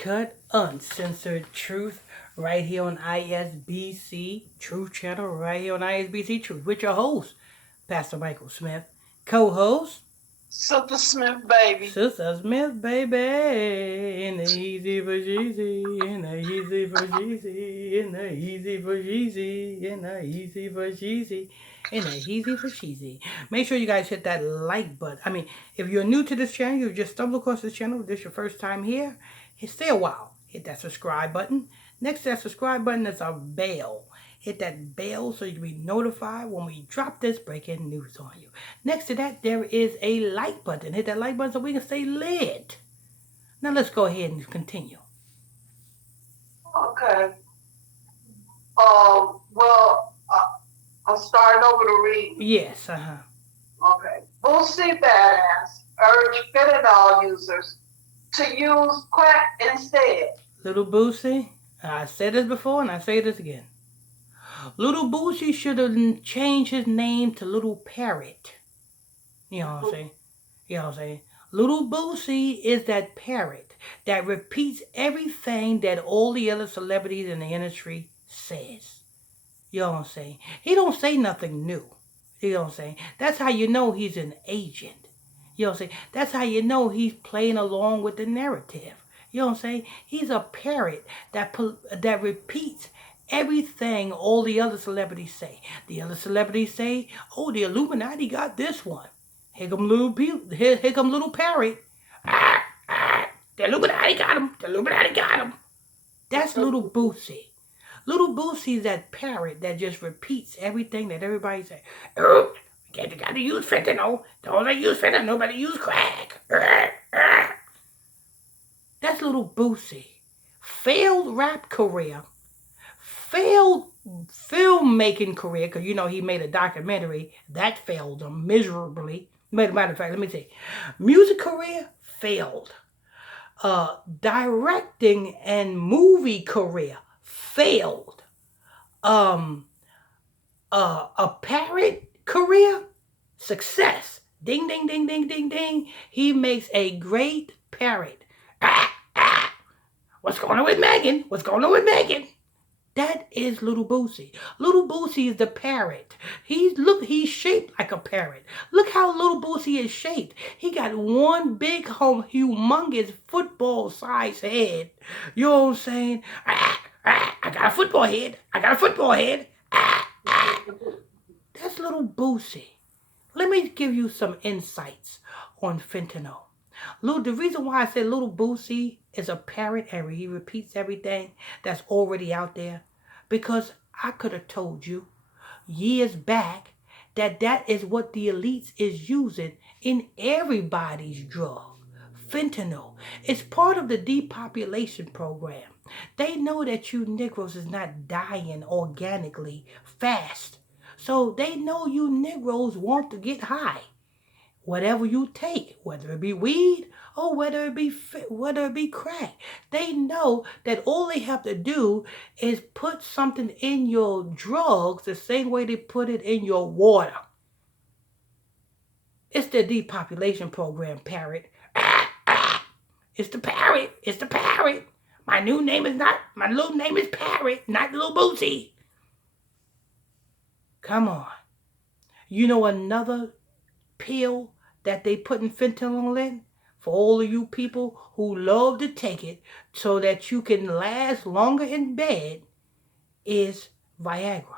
uncut, uncensored truth right here on ISBC Truth Channel, right here on ISBC Truth with your host, Pastor Michael Smith, co-host, Sister Smith, baby. Sister Smith, baby, in the easy for Jeezy, in the easy for Jeezy, in the easy for Jeezy, in the easy for Jeezy, in the easy for Jeezy. Make sure you guys hit that like button. If you're new to this channel, you just stumbled across this channel, this is your first time here, stay a while. Hit that subscribe button. Next to that subscribe button is a bell. Hit that bell so you'll be notified when we drop this breaking news on you. Next to that, there is a like button. Hit that like button so we can stay lit. Now let's go ahead and continue. Okay. I'm starting over to read. Yes, Okay. Boosie-The urged fentanyl users to use crack instead. Little Boosie, I said this before and I say this again. Little Boosie should have changed his name to Little Parrot. You know what I'm saying? You know what I'm saying? Little Boosie is that parrot that repeats everything that all the other celebrities in the industry says. You know what I'm saying? He don't say nothing new. You know what I'm saying? That's how you know he's an agent. You know what I'm saying? That's how you know he's playing along with the narrative. You know what I'm saying? He's a parrot that repeats everything all the other celebrities say. The other celebrities say, oh, the Illuminati got this one. Here come little Parrot. The Illuminati got him. The Illuminati got him. That's little Boosie. Little Boosie is that parrot that just repeats everything that everybody says. Oh, you got to use fentanyl. Don't use fentanyl. Nobody use crack. That's little Boosie. Failed rap career. Failed filmmaking career, because you know he made a documentary that failed him miserably. Matter of fact, let me say, music career failed. Directing and movie career failed. A parrot career success. Ding ding ding ding ding ding. He makes a great parrot. What's going on with Megan? What's going on with Megan? That is Little Boosie. Little Boosie is the parrot. He's shaped like a parrot. Look how Little Boosie is shaped. He got one big, humongous football-sized head. You know what I'm saying? I got a football head. I got a football head. That's Little Boosie. Let me give you some insights on fentanyl. The reason why I said Little Boosie is a parrot and he repeats everything that's already out there, because I could have told you years back that is what the elites is using in everybody's drug. Fentanyl. It's part of the depopulation program. They know that you Negroes is not dying organically fast. So they know you Negroes want to get high. Whatever you take, whether it be weed or whether it be crack, they know that all they have to do is put something in your drugs the same way they put it in your water. It's the depopulation program, Parrot. It's the Parrot. It's the Parrot. My little name is Parrot, not Little Boosie. Come on. You know another pill that they put in fentanyl in, for all of you people who love to take it so that you can last longer in bed, is Viagra.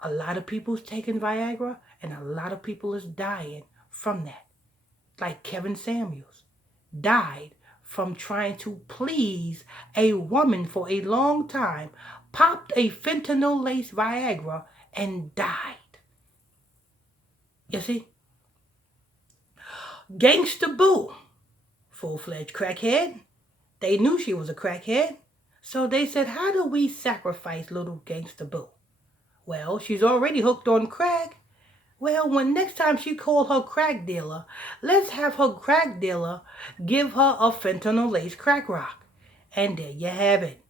A lot of people's taking Viagra and a lot of people is dying from that. Like Kevin Samuels died from trying to please a woman for a long time, popped a fentanyl-laced Viagra and died. You see? Gangsta Boo, full-fledged crackhead. They knew she was a crackhead. So they said, how do we sacrifice little Gangsta Boo? Well, she's already hooked on crack. Well, when next time she called her crack dealer, let's have her crack dealer give her a fentanyl-laced crack rock. And there you have it.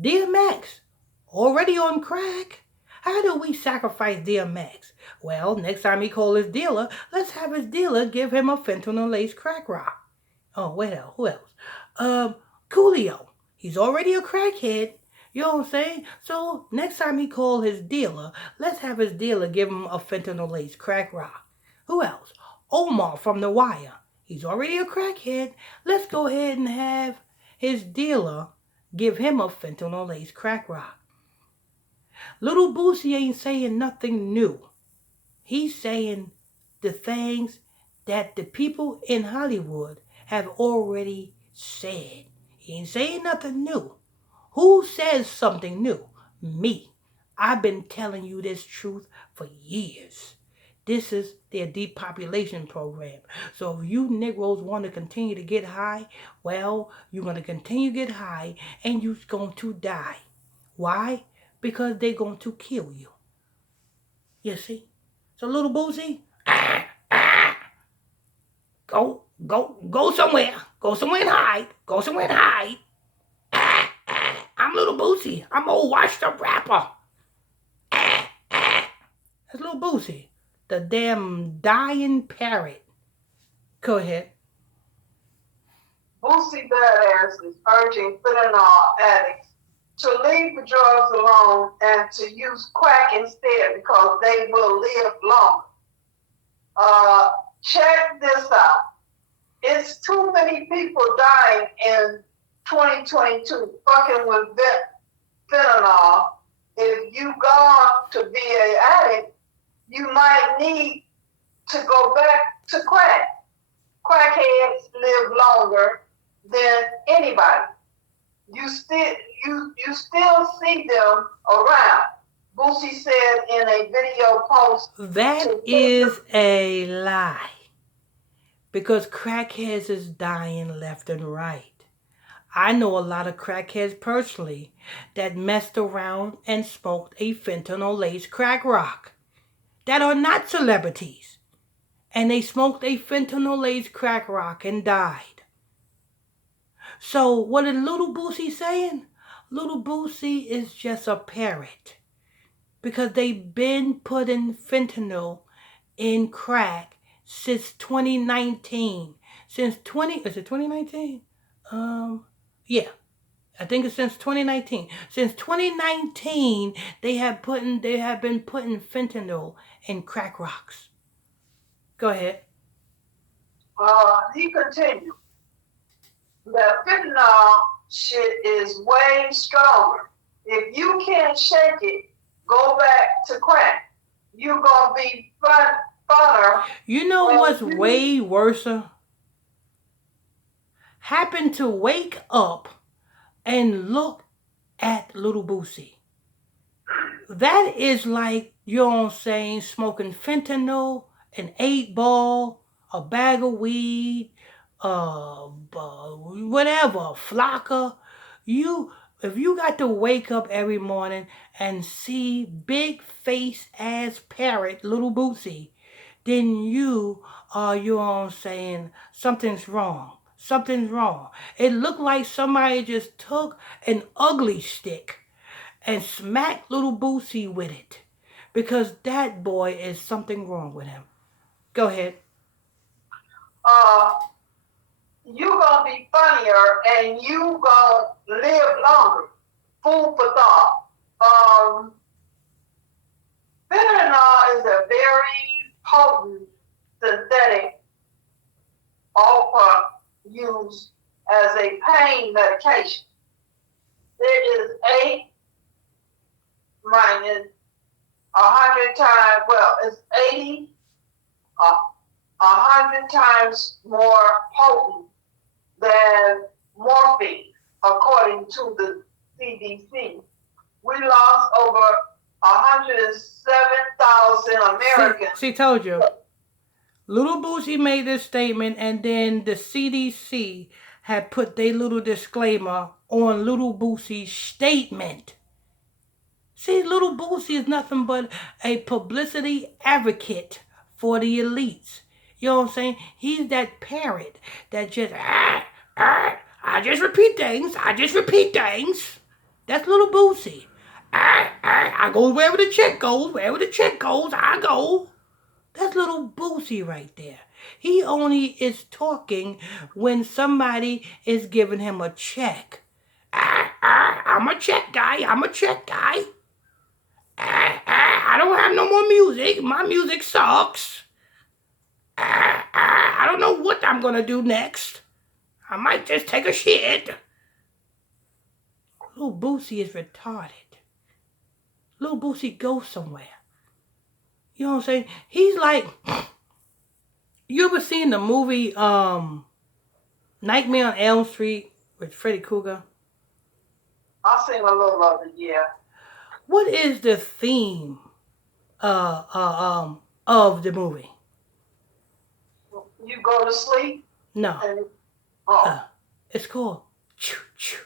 DMX, already on crack. How do we sacrifice DMX? Well, next time he calls his dealer, let's have his dealer give him a fentanyl-laced crack rock. Oh, who else? Coolio. He's already a crackhead. You know what I'm saying? So next time he call his dealer, let's have his dealer give him a fentanyl laced crack rock. Who else? Omar from The Wire. He's already a crackhead. Let's go ahead and have his dealer give him a fentanyl laced crack rock. Little Boosie ain't saying nothing new. He's saying the things that the people in Hollywood have already said. He ain't saying nothing new. Who says something new? Me. I've been telling you this truth for years. This is their depopulation program. So if you Negroes want to continue to get high, well, you're going to continue to get high and you're going to die. Why? Because they're going to kill you. You see? So little Boosie, go somewhere. Go somewhere and hide. Go somewhere and hide. I'm little Boosie. I'm old washed up rapper. That's little Boosie. The damn dying parrot. Go ahead. Boosie Badass is urging fentanyl addicts to leave the drugs alone and to use crack instead because they will live longer. Check this out. It's too many people dying in 2022 fucking with fentanyl. If you go on to be an addict, you might need to go back to crack. Crackheads live longer than anybody. You still see them around. Boosie said in a video post. That is a lie. Because crackheads is dying left and right. I know a lot of crackheads personally that messed around and smoked a fentanyl-laced crack rock that are not celebrities. And they smoked a fentanyl-laced crack rock and died. So what is little Boosie saying? Little Boosie is just a parrot. Because they've been putting fentanyl in crack since 2019. Is it 2019? Yeah. I think it's since 2019. Since 2019, they have been putting fentanyl in crack rocks. Go ahead. He continued. The fentanyl shit is way stronger. If you can't shake it, go back to crack. You're gonna be funner. You know what's way worse? Happen to wake up and look at little Boosie. That is like, you know what I'm saying, smoking fentanyl, an 8-ball, a bag of weed, whatever, flocker. If you got to wake up every morning and see big face ass parrot, little Boosie, then you know what I'm saying, something's wrong. Something's wrong. It looked like somebody just took an ugly stick and smacked little Boosie with it. Because that boy is something wrong with him. Go ahead. You gonna be funnier and you gonna live longer. Food for thought. Fentanyl is a very potent synthetic often used as a pain medication. There is 8 minus 100 times, it's 80, 100 times more potent than morphine, according to the CDC. We lost over 107,000 Americans. She told you. Little Boosie made this statement, and then the CDC had put their little disclaimer on little Boosie's statement. See, little Boosie is nothing but a publicity advocate for the elites. You know what I'm saying? He's that parrot that just, I just repeat things. That's little Boosie. I go wherever the chick goes. I go. That's little Boosie right there. He only is talking when somebody is giving him a check. I'm a check guy. I'm a check guy. I don't have no more music. My music sucks. I don't know what I'm going to do next. I might just take a shit. Little Boosie is retarded. Little Boosie goes somewhere. You know what I'm saying? He's like, you ever seen the movie Nightmare on Elm Street with Freddy Krueger? I've seen a little of it, yeah. What is the theme of the movie? You go to sleep? No. And, It's called Choo Choo.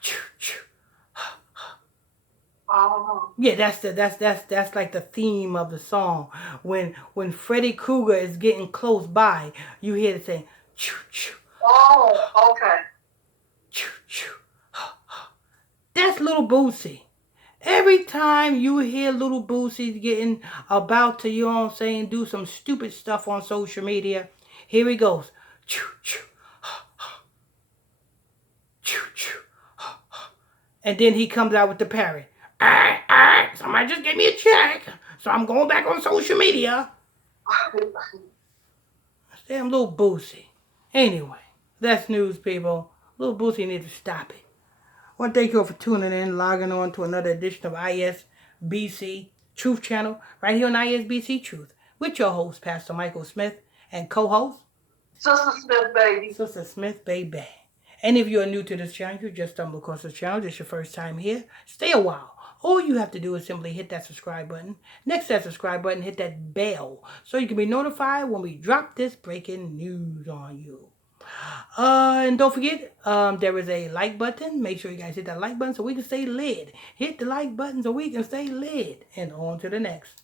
Choo Choo. Yeah, that's like the theme of the song. When Freddy Krueger is getting close by, you hear it saying choo choo. Oh, okay. Choo choo. That's little Boosie. Every time you hear little Boosie getting about to, you know what I'm saying, do some stupid stuff on social media, here he goes. Choo choo. Choo choo. And then he comes out with the parrot. Somebody just gave me a check, so I'm going back on social media. Damn little Boosie. Anyway, that's news, people. Little Boosie needs to stop it. I want to thank you all for tuning in, logging on to another edition of ISBC Truth Channel, right here on ISBC Truth, with your host, Pastor Michael Smith, and co-host, Sister Smith, baby. Sister Smith, baby. And if you are new to this channel, you just stumbled across this channel, this is your first time here, stay a while. All you have to do is simply hit that subscribe button. Next to that subscribe button, hit that bell so you can be notified when we drop this breaking news on you. And don't forget, there is a like button. Make sure you guys hit that like button so we can stay lit. Hit the like button so we can stay lit. And on to the next.